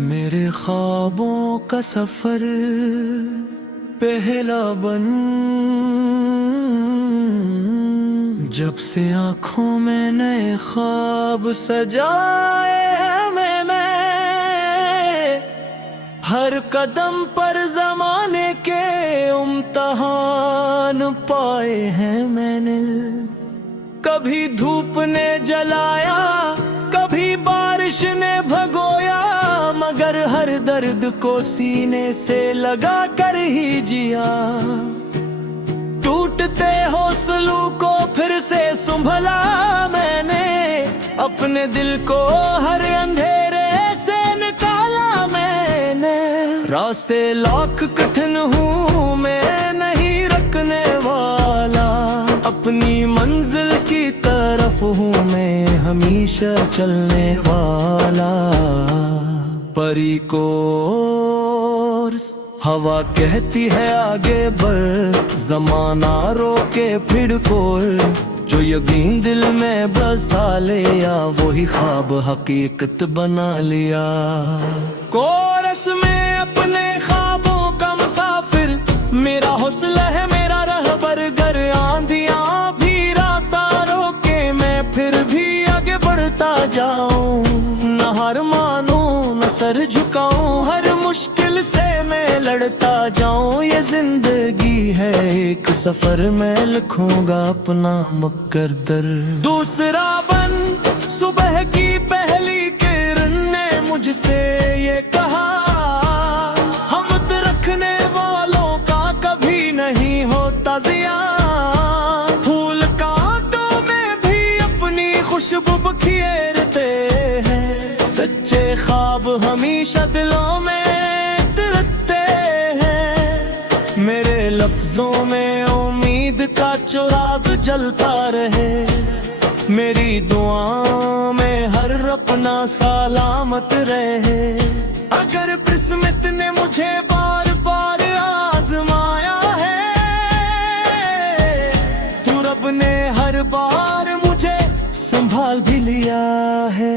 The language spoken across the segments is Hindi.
मेरे ख्वाबों का सफर पहला बन, जब से आंखों में नए ख्वाब सजाए हैं मैंने, हर कदम पर जमाने के इम्तिहान पाए हैं मैंने। कभी धूप ने जलाया, कभी बारिश ने भगोया, मगर हर दर्द को सीने से लगा कर ही जिया। टूटते हौसलों को फिर से संभला मैंने, अपने दिल को हर अंधेरे से निकाला मैंने। रास्ते लाख कठिन हूँ मैं नहीं रुकने वाला, अपनी मंजिल की तरफ हूँ मैं हमेशा चलने वाला। परी को हवा कहती है आगे बढ़, जमाना रोके फिर कोर, जो यकीन दिल में बसा लिया वही ख्वाब हकीकत बना लिया। कोरस में अपने ख्वाबों का मुसाफिर, मेरा हौसला है मेरा रहबर। गर आंधियां भी रास्ता रोके, मैं फिर भी आगे बढ़ता जाऊं। न हार मानूं न सर झुकाऊं, हर मुश्किल से मैं लड़ता जाऊं। ये जिंदगी है एक सफर, मैं लिखूंगा अपना मुकद्दर। दूसरा बन, सुबह की पहली किरण ने मुझसे ये कहा, हिम्मत रखने वालों का कभी नहीं होता ज़ियान। फूल कांटों में भी अपनी खुशबू बिखेरते हैं, सच्चे ख्वाब हमेशा दिलों में तिरते हैं। मेरे लफ्जों में उम्मीद का चिराग जलता रहे, मेरी दुआओं में हर अपना सलामत रहे। अगर किस्मत ने मुझे बार बार आजमाया है, तो रब ने हर बार मुझे संभाल भी लिया है।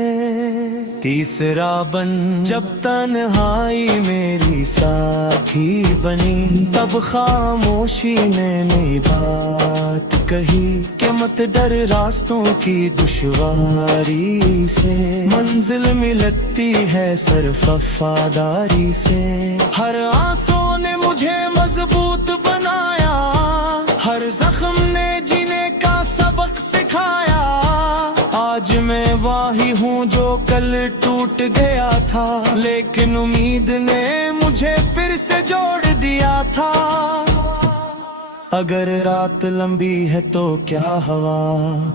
तीसरा बन, जब तन्हाई मेरी साथी बनी, तब खामोशी ने नई बात कही कि मत डर रास्तों की दुश्वारी से, मंजिल मिलती है सिर्फ वफादारी से। हर आंसू ने मुझे मजबूत बनाया, हर जख्म ने जीने का सबक सिखाया। आज मैं वही हूँ जो कल टूट गया था, लेकिन उम्मीद ने मुझे फिर से जोड़ दिया था। अगर रात लंबी है तो क्या हवा,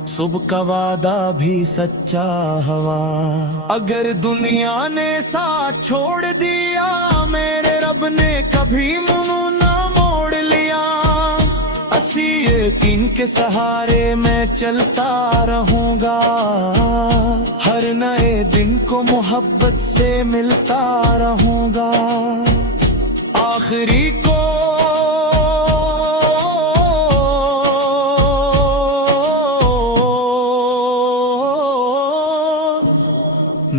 सुबह का वादा भी सच्चा हवा। अगर दुनिया ने साथ छोड़ दिया, मेरे रब ने कभी मुंह ना मोड़ लिया। असी यकीन के सहारे मैं चलता रहूंगा, हर नए दिन को मोहब्बत से मिलता रहूंगा। आखिरी को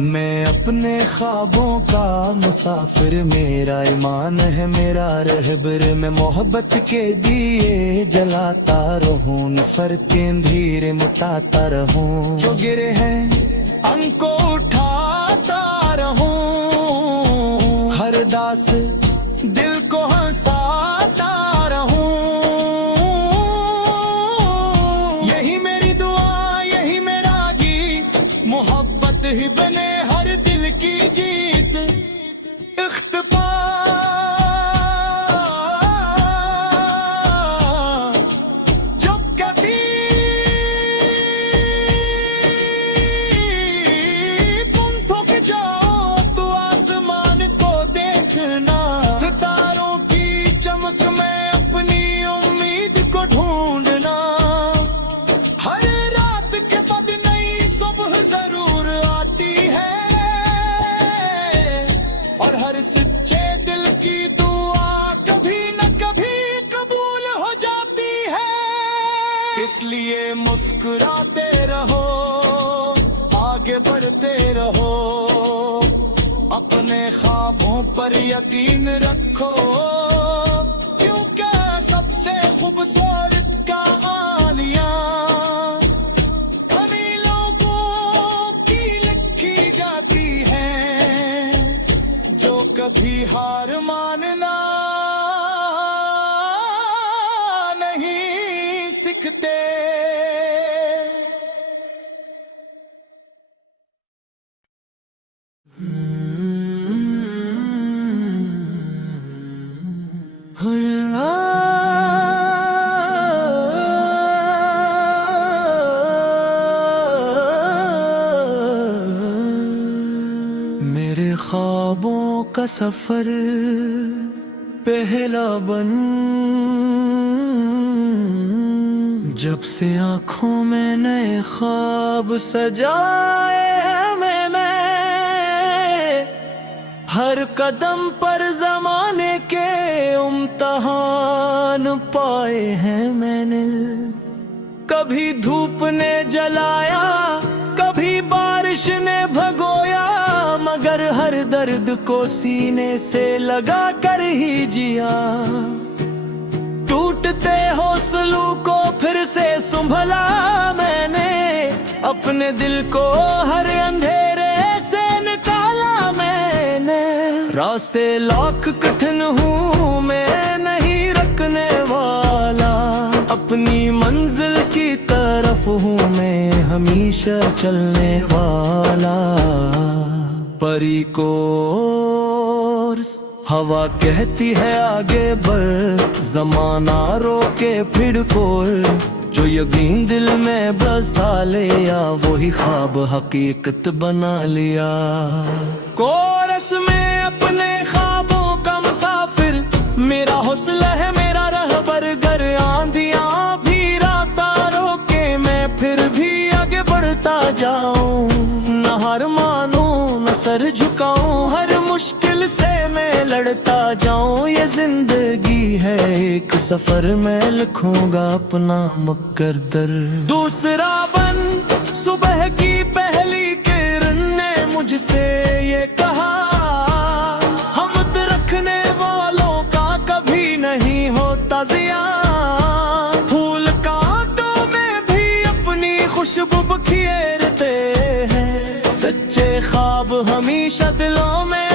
मैं अपने ख्वाबों का मुसाफिर, मेरा ईमान है मेरा रहबर। मैं मोहब्बत के दिए जलाता रहूं, नफरत के अंधेरे मिटाता रहूं। जो गिरे हैं उनको उठाता रहूं, हर दास दिल को हंसाता रहूं। यही मेरी दुआ, यही मेरा गीत, मोहब्बत ही बने हर दिल की जीत। इख्तिबार जो कभी तुम थक जाओ तो आसमान को देखना, सितारों की चमक में अपनी उम्मीद को ढूंढना। हर रात के बाद नई सुबह जरूर आती है, और हर सच्चे दिल की दुआ कभी न कभी कबूल हो जाती है। इसलिए मुस्कुराते रहो, आगे बढ़ते रहो, अपने बातों पर यकीन रखो, क्योंकि सबसे खूबसूरत कहानियां अभी लोगों की लिखी जाती हैं, जो कभी हार मानना नहीं सीखते। मेरे ख्वाबों का सफर पहला बन, जब से आंखों में नए ख्वाब सजाए हैं मैंने, हर कदम पर जमाने के इम्तिहान पाए हैं मैंने। कभी धूप ने जलाया, कभी बारिश ने भगोया, मगर हर दर्द को सीने से लगा कर ही जिया। टूटते हौसलों को फिर से संभला मैंने, अपने दिल को हर अंधेरे से निकाला मैंने। रास्ते लाख कठिन हूँ मैं नहीं रुकने वाला, अपनी मंजिल की तरफ हूँ मैं हमेशा चलने वाला। परी को हवा कहती है आगे बढ़, जमाना रोके फिर कोर, जो यकीन दिल में बसा लिया वही ख्वाब हकीकत बना लिया। कोरस में अपने ख्वाबों का मुसाफिर, मेरा हौसला है मेरा रहबर, गर आंधियां भी रास्ता रोके मैं फिर भी आगे बढ़ता जाऊं। न हार मानूं न सर झुकाऊं, हर मुश्किल से मैं लड़ता जाऊं। ये जिंदगी है एक सफर, मैं लिखूंगा अपना मुकद्दर। दूसरा बन, सुबह की पहली किरण ने मुझसे ये कहा, हमत रखने वालों का कभी नहीं होता ज़ियान। फूल कांटों में भी अपनी खुशबू बिखेरते हैं, सच्चे ख्वाब हमेशा दिलों में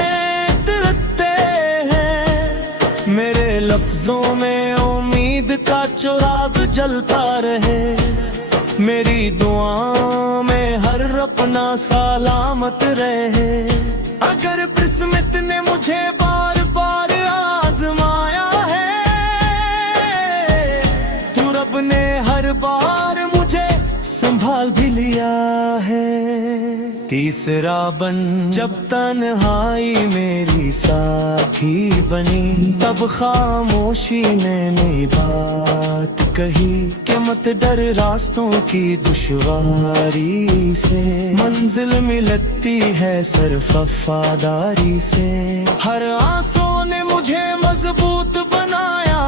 तरते हैं। मेरे लफ्जों में उम्मीद का चिराग जलता रहे, मेरी दुआओं में हर अपना सलामत रहे। अगर किस्मत ने मुझे बार बार आजमाया है, तो रब ने हर बार मुझे संभाल भी लिया है। तीसरा बन, जब तन्हाई मेरी साथी बनी, तब खामोशी ने नई बात कही कि मत डर रास्तों की दुश्वारी से, मंजिल मिलती है सिर्फ वफादारी से। हर आंसू ने मुझे मजबूत बनाया,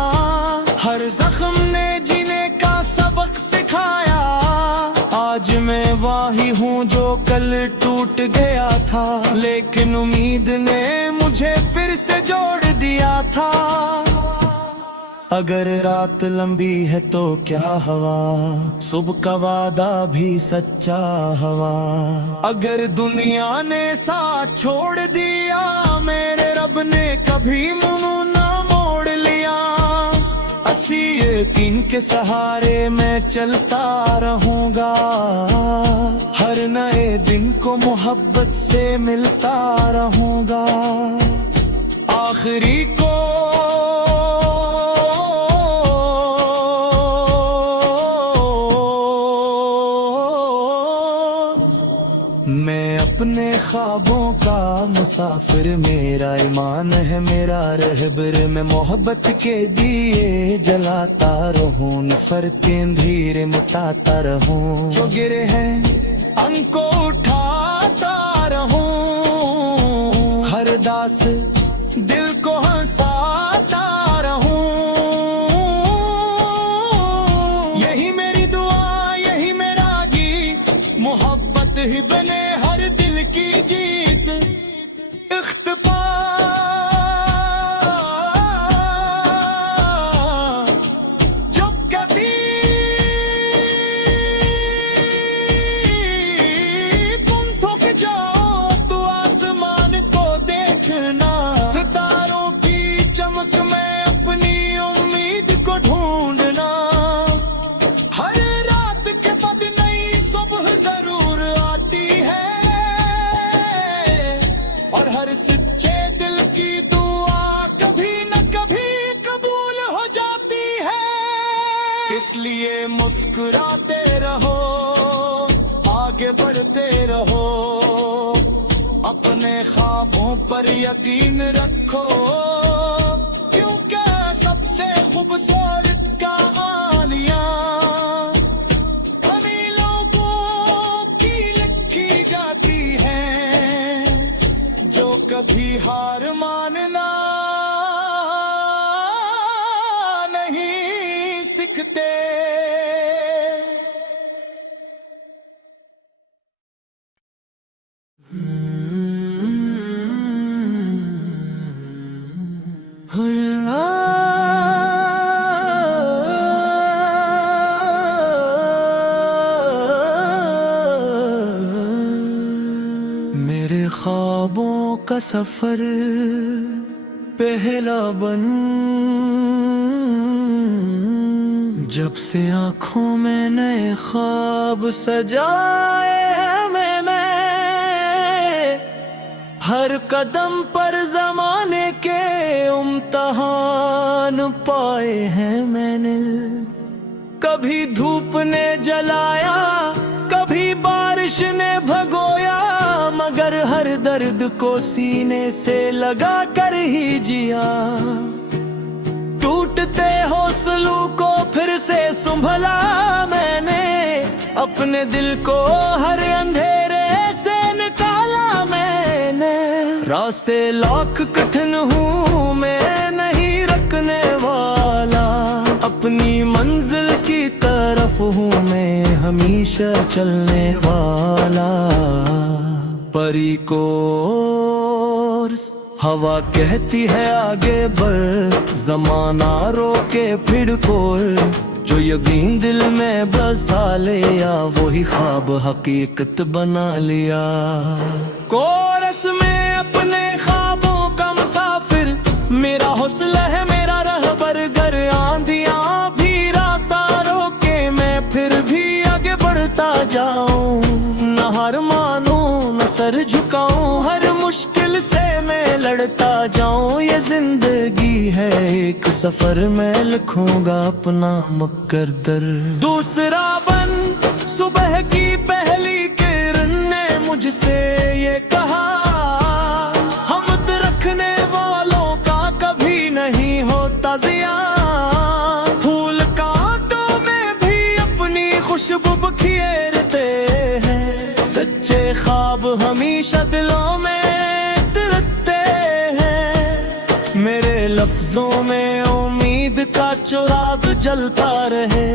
हर जख्म ने जीने का सबक सिखाया। आज मैं वही हूँ जो कल टूट गया था, लेकिन उम्मीद ने मुझे फिर से जोड़ दिया था। अगर रात लंबी है तो क्या हवा, सुबह का वादा भी सच्चा हवा। अगर दुनिया ने साथ छोड़ दिया, मेरे रब ने कभी मुंह ना मोड़ लिया। असी यकीन के सहारे मैं चलता रहूंगा, हर नए दिन को मोहब्बत से मिलता रहूंगा। आखिरी को मैं अपने ख्वाबों का मुसाफिर, मेरा ईमान है मेरा रहबर। मैं मोहब्बत के दिए जलाता रहूं, नफरत के अंधेरे मिटाता रहूं। जो गिरे हैं उनको उठाता रहूं, हर दास दिल को हंसाता रहूं। यही मेरी दुआ, यही मेरा गीत, मोहब्बत ही बने हर दिल की जीत। इख्तिलाफ और हर सच्चे दिल की दुआ कभी न कभी कबूल हो जाती है। इसलिए मुस्कुराते रहो, आगे बढ़ते रहो, अपने ख्वाबों पर यकीन रखो, क्योंकि सबसे खूबसूरत कहानियां उन्हीं लोगों की लिखी जाती हैं जो कभी हार मानना नहीं सीखते। मेरे ख्वाबों का सफर पहला बन, जब से आंखों में नए ख्वाब सजाए हैं मैंने, हर कदम पर ज़माने के इम्तिहान पाए हैं मैंने। कभी धूप ने जलाया, कभी बारिश ने भगोया, मगर हर दर्द को सीने से लगा कर ही जिया। टूटते हौसलों को फिर से संभला मैंने, अपने दिल को हर अंधेरे से निकाला मैंने। रास्ते लाख कठिन हूँ मैं नहीं रुकने वाला, अपनी मंजिल की तरफ हूँ मैं हमेशा चलने वाला। परी को हवा कहती है आगे बढ़, जमाना रोके फिर कोर, जो यकीन दिल में बसा लिया वही ख्वाब हकीकत बना लिया। कोरस में अपने ख्वाबों का मुसाफिर, मेरा हौसला है मेरा रहबर, गर आंधियां भी रास्ता रोके मैं फिर भी आगे बढ़ता जाऊं। न हार मानूं न सर झुकाऊं, हर मुश्किल से मैं लड़ता जाऊं। ये जिंदगी है एक सफर, मैं लिखूंगा अपना मुकद्दर। दूसरा बन, सुबह की पहली किरण ने मुझसे ये कहा, हिम्मत रखने वालों का कभी नहीं होता ज़ियान। फूल कांटों में भी अपनी खुशबू बिखेरते हैं, सच्चे ख्वाब हमेशा दिलों में तरते हैं। मेरे लफ्जों में उम्मीद का चिराग जलता रहे,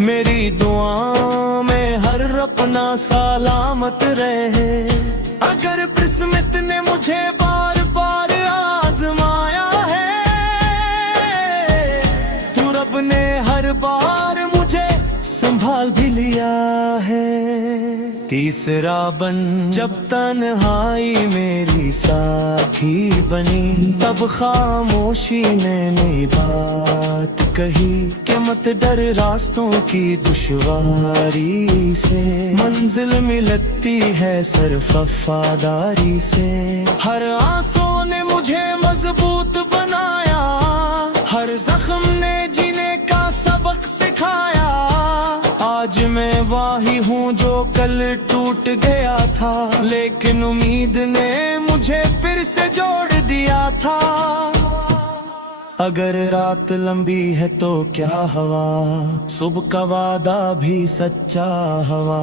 मेरी दुआओं में हर अपना सलामत रहे। अगर किस्मत ने मुझे बार बार आजमाया है, तो रब ने हर बार मुझे संभाल भी लिया है। तीसरा बन, जब तन्हाई मेरी साथी बनी, तब खामोशी ने नई बात कही कि मत डर रास्तों की दुश्वारी से, मंजिल मिलती है सिर्फ वफादारी से। हर आंसू ने मुझे मजबूत बनाया, हर जख्म ने जीने का सबक सिखाया। आज मैं वही हूँ जो कल टूट गया था, लेकिन उम्मीद ने मुझे फिर से जोड़ दिया था। अगर रात लंबी है तो क्या हवा, सुबह का वादा भी सच्चा हवा।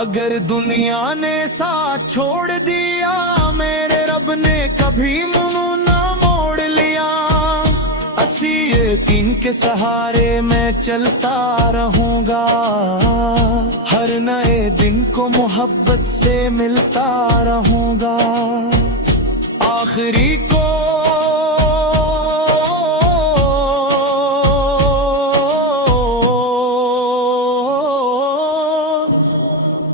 अगर दुनिया ने साथ छोड़ दिया, मेरे रब ने कभी मुंह ना मोड़ लिया। असी यकीन के सहारे मैं चलता रहूंगा, हर नए दिन को मोहब्बत से मिलता रहूंगा। आखिरी को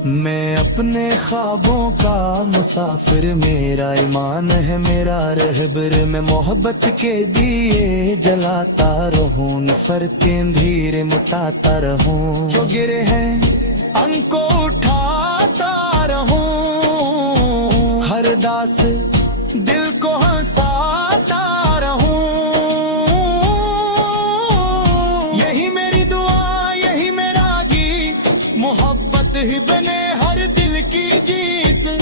मैं अपने ख्वाबों का मुसाफिर, मेरा ईमान है मेरा रहबर। मैं मोहब्बत के दिए जलाता रहूं, नफरत के अंधेरे मुटाता रहूं। जो गिरे हैं उनको उठाता रहूं, हर अदा से दिल को हंसाता रहूं। यही मेरी दुआ, यही मेरा गीत, मोहब्बत ही बने हर दिल की जीत।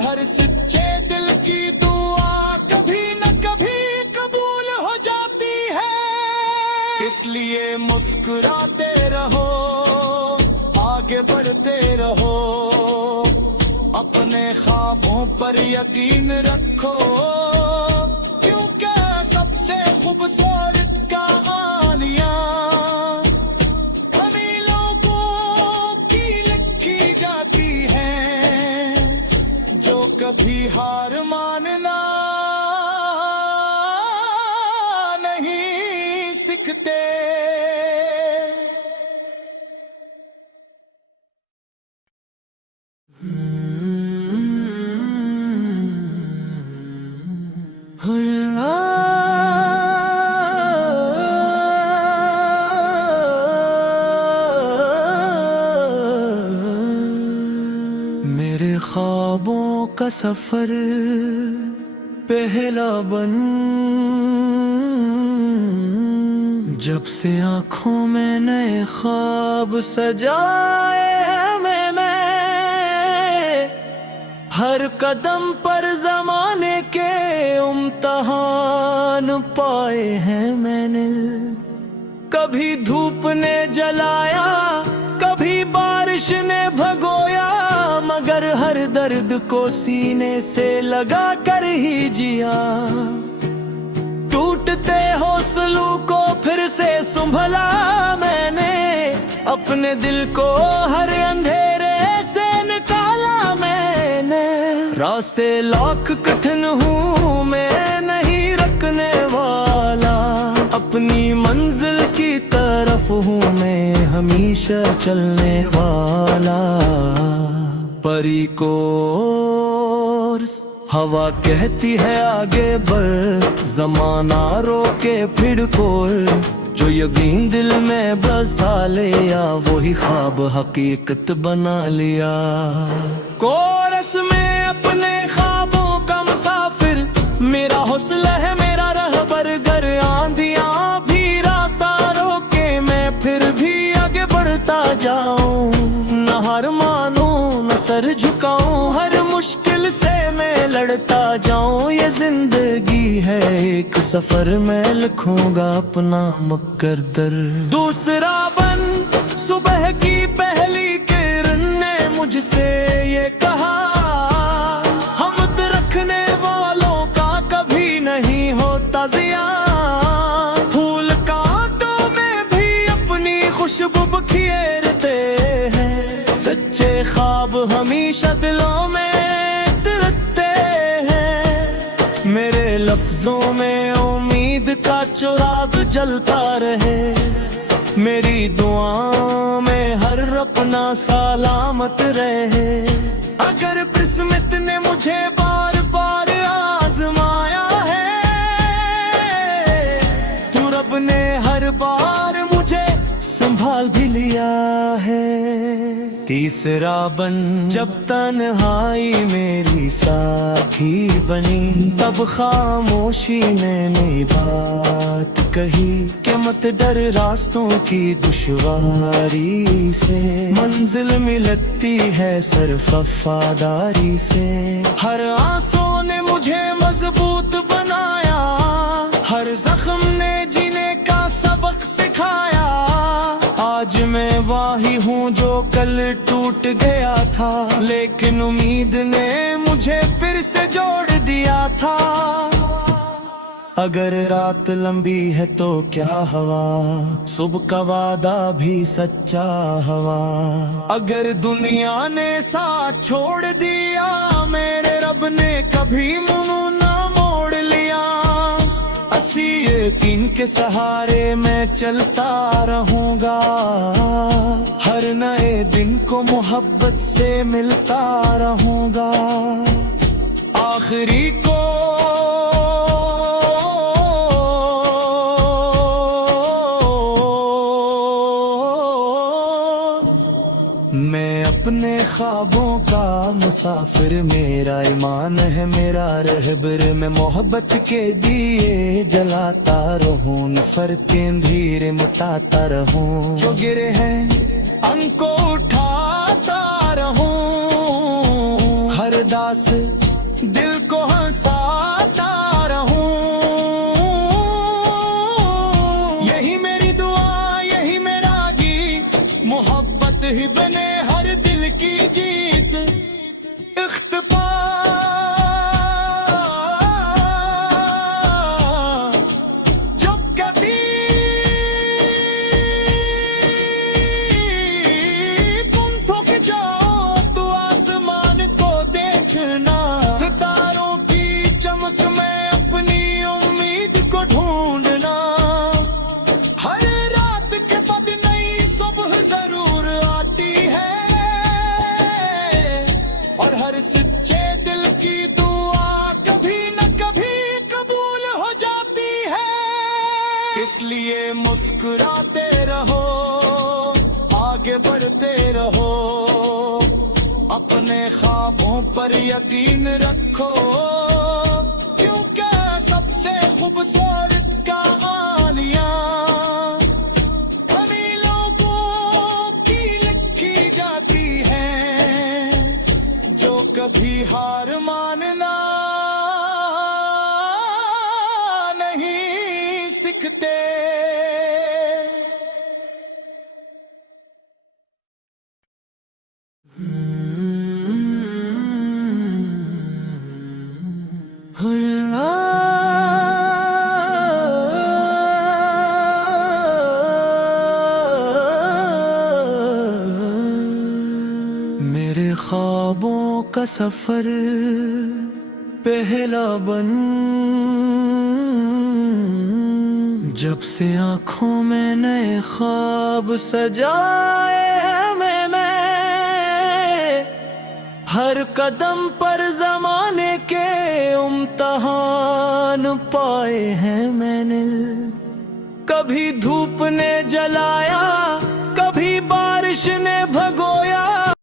हर सच्चे दिल की दुआ कभी न कभी कबूल हो जाती है। इसलिए मुस्कुराते रहो, आगे बढ़ते रहो, अपने ख्वाबों पर यकीन रखो, क्योंकि सबसे खूबसूरत कहानियां हमी लोगों की लिखी जाती हैं, जो कभी हार मानना नहीं सीखते। मेरे ख्वाबों का सफर पहला बन, जब से आंखों में नए ख्वाब सजाए हैं मैंने, हर कदम पर ज़माने के इम्तिहान पाए हैं मैंने। कभी धूप ने जलाया, कभी बारिश ने भगोया, मगर हर दर्द को सीने से लगा कर ही जिया। टूटते हौसलों को फिर से संभला मैंने, अपने दिल को हर अंधेरे से निकाला मैंने। रास्ते लाख कठिन हूँ मैं नहीं रुकने वाला, अपनी मंजिल की तरफ हूँ मैं हमेशा चलने वाला। परी को हवा कहती है आगे बढ़, जमाना रोके फिर कोर, जो यकीन दिल में बसा लिया वही ख्वाब हकीकत बना लिया। कोरस में अपने ख्वाबों का मुसाफिर, मेरा हौसला है मेरा रहबर, घर आंधियां भी रास्ता रोके मैं फिर भी आगे बढ़ता जाऊं। न हार मानूं न सर झुकाऊं, हर मुश्किल से मैं लड़ता जाऊं। ये जिंदगी है एक सफर, मैं लिखूंगा अपना मुकद्दर। दूसरा बन, सुबह की पहली किरण ने मुझसे ये कहा, हिम्मत रखने वालों का कभी नहीं होता ज़ियान। फूल कांटों में भी अपनी खुशबू बिखेरते हैं, सच्चे ख्वाब हमेशा दिलों में तरते हैं। मेरे लफ्जों में उम्मीद का चिराग जलता रहे, मेरी दुआओं में हर अपना सलामत रहे। अगर किस्मत ने मुझे बार बार आजमाया है, तो रब ने हर बार मुझे संभाल भी लिया है। तीसरा बन, जब तन्हाई मेरी साथी बनी, तब खामोशी ने नई बात कही कि मत डर रास्तों की दुश्वारी से, मंजिल मिलती है सिर्फ वफादारी से। हर आंसू ने मुझे मजबूत बनाया, हर जख्म ने जीने का सबक सिखाया। आज मैं वही हूँ जो कल टूट गया था, लेकिन उम्मीद ने मुझे फिर से जोड़ दिया था। अगर रात लंबी है तो क्या हवा, सुबह का वादा भी सच्चा हवा। अगर दुनिया ने साथ छोड़ दिया, मेरे रब ने कभी मुंह ना मोड़ लिया। असी यकीन के सहारे मैं चलता रहूंगा, हर नए दिन को मोहब्बत से मिलता रहूंगा। आखिरी को मैं अपने ख्वाबों का मुसाफिर, मेरा ईमान है मेरा रहबर। मैं मोहब्बत के दिए जलाता रहूं, नफरत के अंधेरे मिटाता रहूं। जो गिरे हैं उनको उठाता रहूं, हर दास दिल को हंसाता रहूं। यही मेरी दुआ, यही मेरा गीत, मोहब्बत ही बने हर दिल की जीत। इख्तिफा जब कभी तुम थक जाओ तो आसमान को देखना, सितारों की चमक में अपनी उम्मीद को ढूंढना। हर रात के बाद नई सुबह जरूर आती है, और हर सच्चे दिल की दुआ कभी न कभी कबूल हो जाती है। इसलिए मुस्कुराते रहो, आगे बढ़ते रहो, अपने ख्वाबों पर यकीन रखो, क्योंकि सबसे खूबसूरत कहानियां हमी लोगों की लिखी जाती हैं, जो कभी हार मानना नहीं सीखते। मेरे ख्वाबों का सफर पहला बन, जब से आंखों में नए ख्वाब सजाए हैं मैंने, हर कदम पर जमाने के इम्तिहान पाए हैं मैंने। कभी धूप ने जलाया,